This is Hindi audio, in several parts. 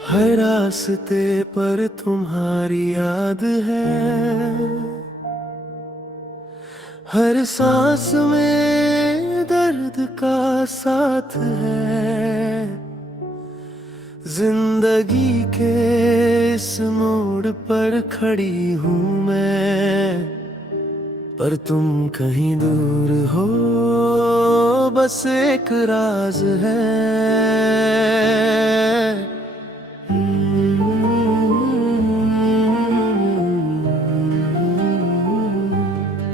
हर रास्ते पर तुम्हारी याद है, हर सांस में दर्द का साथ है। जिंदगी के इस मोड़ पर खड़ी हूँ मैं, पर तुम कहीं दूर हो, बस एक राज है।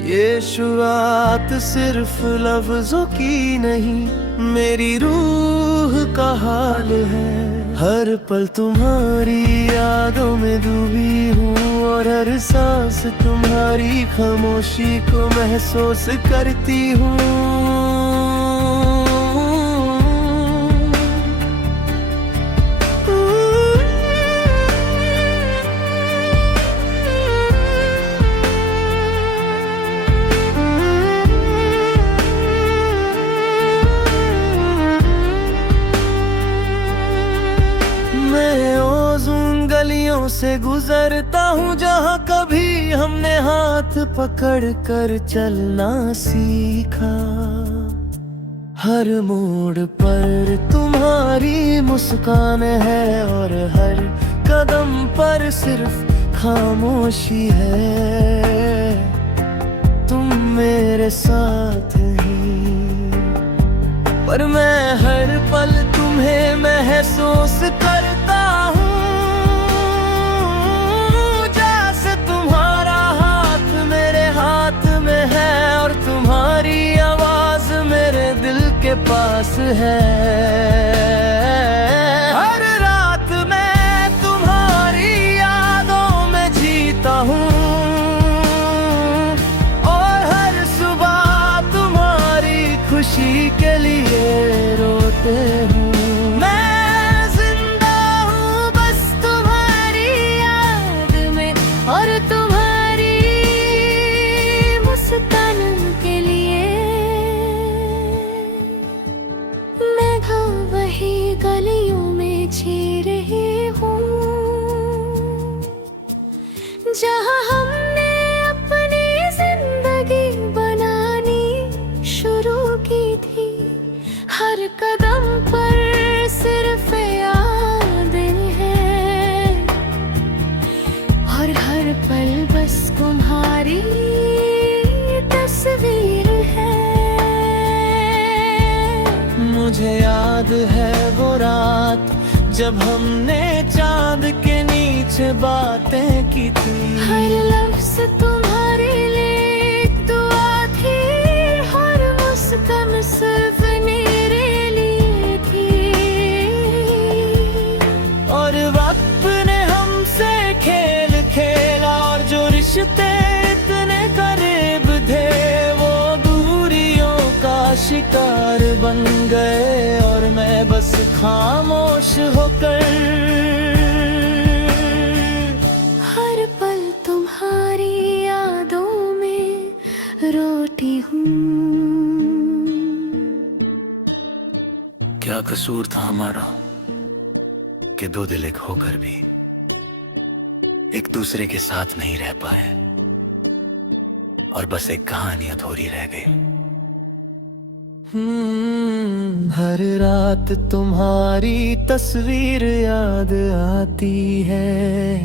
ये शुरुआत सिर्फ लफ्जों की नहीं, मेरी रूह का हाल है। हर पल तुम्हारी यादों में डूबी हूँ, और हर सांस तुम्हारी खामोशी को महसूस करती हूँ। गलियों से गुजरता हूँ जहाँ कभी हमने हाथ पकड़ कर चलना सीखा। हर मोड़ पर तुम्हारी मुस्कान है, और हर कदम पर सिर्फ खामोशी है। तुम मेरे साथ ही, पर मैं हर पल तुम्हें महसूस करता हूँ। के पास है हर रात मैं तुम्हारी यादों में जीता हूँ, और हर सुबह तुम्हारी खुशी के लिए रोते हूँ। मैं जिंदा हूँ बस तुम्हारी याद में, और तुम्हारी मुस्कान के लिए। वही गलियों में जी रही हूँ जहाँ हमने अपनी जिंदगी बनानी शुरू की थी। हर कदम पर सिर्फ यादें हैं, और हर पल बस तुम्हारी तस्वीर है। मुझे याद है वो रात जब हमने चांद के नीचे बातें की थी। हर लफ्ज़ तुम्हारे लिए एक दुआ थी, हर मुस्कान सिर्फ मेरे लिए थी। और वक्त ने हमसे खेल खेला, और जो रिश्ते इतने करीब थे वो दूरियों का शिकार बन गए। और मैं बस खामोश होकर हर पल तुम्हारी यादों में रोती हूँ। क्या कसूर था हमारा कि दो दिल एक होकर भी एक दूसरे के साथ नहीं रह पाए, और बस एक कहानी अधूरी रह गई। हर रात तुम्हारी तस्वीर याद आती है,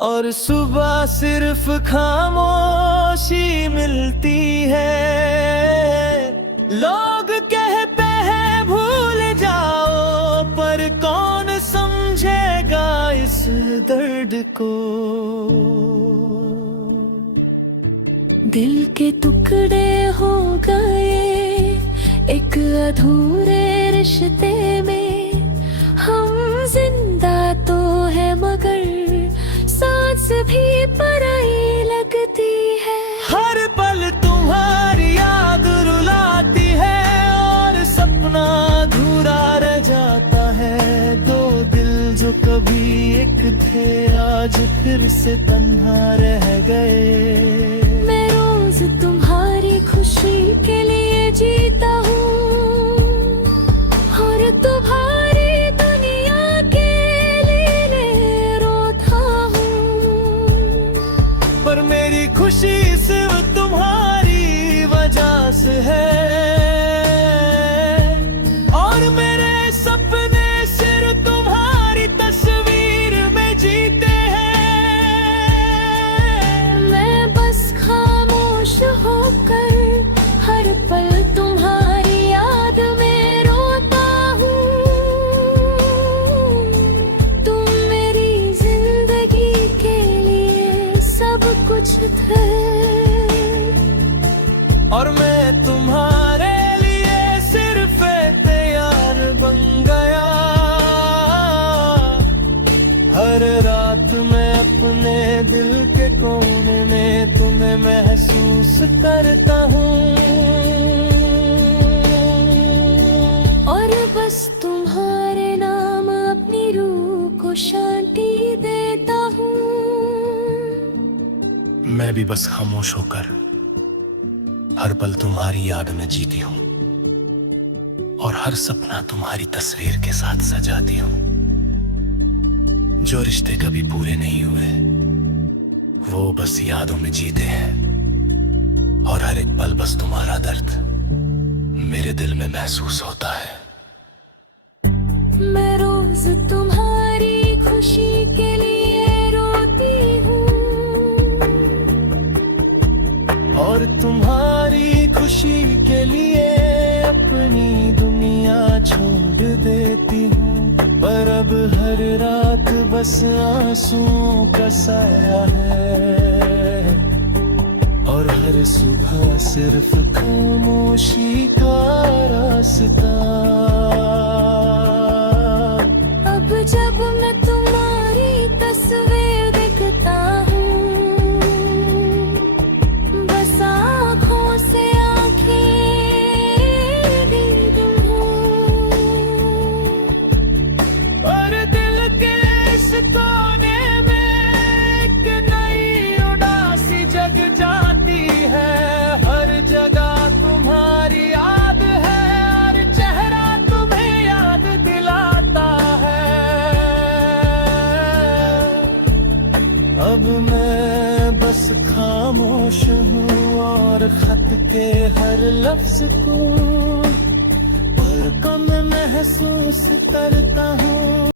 और सुबह सिर्फ खामोशी मिलती है। लोग कहते हैं भूल जाओ, पर कौन समझेगा इस दर्द को। दिल के टुकड़े हो गए एक अधूरे रिश्ते में। हम जिंदा तो है मगर सांस भी पराई लगती है। हर पल तुम्हारी याद रुलाती है, और सपना अधूरा रह जाता है। दो दिल जो कभी एक थे आज फिर से तन्हा रह गए। मैं रोज तुम्हारी खुशी के लिए जीता हूँ, और तुम्हारी दुनिया हर रात मैं अपने दिल के कोने में तुम्हें महसूस करता हूँ, और बस तुम्हारे नाम अपनी रूह को शांति देता हूँ। मैं भी बस खामोश होकर हर पल तुम्हारी याद में जीती हूँ, और हर सपना तुम्हारी तस्वीर के साथ सजाती हूँ। जो रिश्ते कभी पूरे नहीं हुए वो बस यादों में जीते हैं, और हर एक पल बस तुम्हारा दर्द मेरे दिल में महसूस होता है। मैं रोज तुम्हारी खुशी के लिए रोती हूँ, और तुम्हारी खुशी के लिए अपनी दुनिया छोड़ देती हूँ। पर अब हर रात बस आंसुओं का साया है, और हर सुबह सिर्फ खामोशी का रास्ता। अब जब मैं तुम्हारी तस्वीर देखता हूँ, बस आँखों से आँखें गिनती हूँ, और दिल के इस कोने में एक नई उदासी जग जाती है। हर जगह तुम्हारी याद है, और चेहरा तुम्हें याद दिलाता है। अब मैं बस खामोश हूँ, और खत के हर लफ्ज को और कम महसूस करता हूँ।